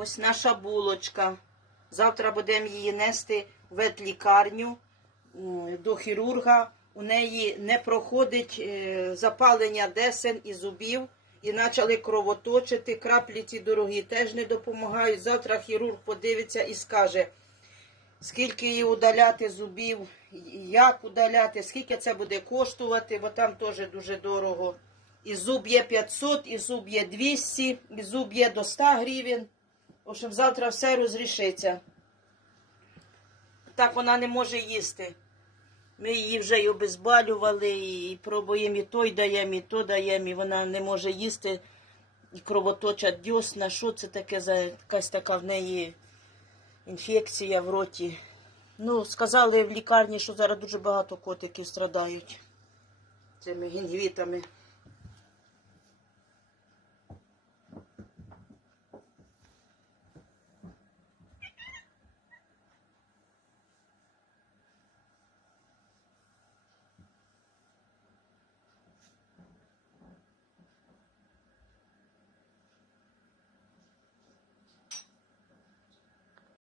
Ось наша булочка. Завтра будемо її нести в ветлікарню до хірурга. У неї не проходить е, запалення десен і зубів. І почали кровоточити. Краплі ці дорогі теж не допомагають. Завтра хірург подивиться і скаже, скільки її удаляти зубів, як удаляти, скільки це буде коштувати, бо там теж дуже дорого. І зуб є 500, і зуб є 200, і зуб є до 100 гривень. Общем, завтра все розрішиться. Так вона не може їсти. Ми її вже й обезболювали, і пробуємо і той даємо, і то даємо, і вона не може їсти, і кровоточать дьосна. Що це таке за якась така в неї інфекція в роті? Ну, сказали в лікарні, що зараз дуже багато котиків страдають цими гінгвітами.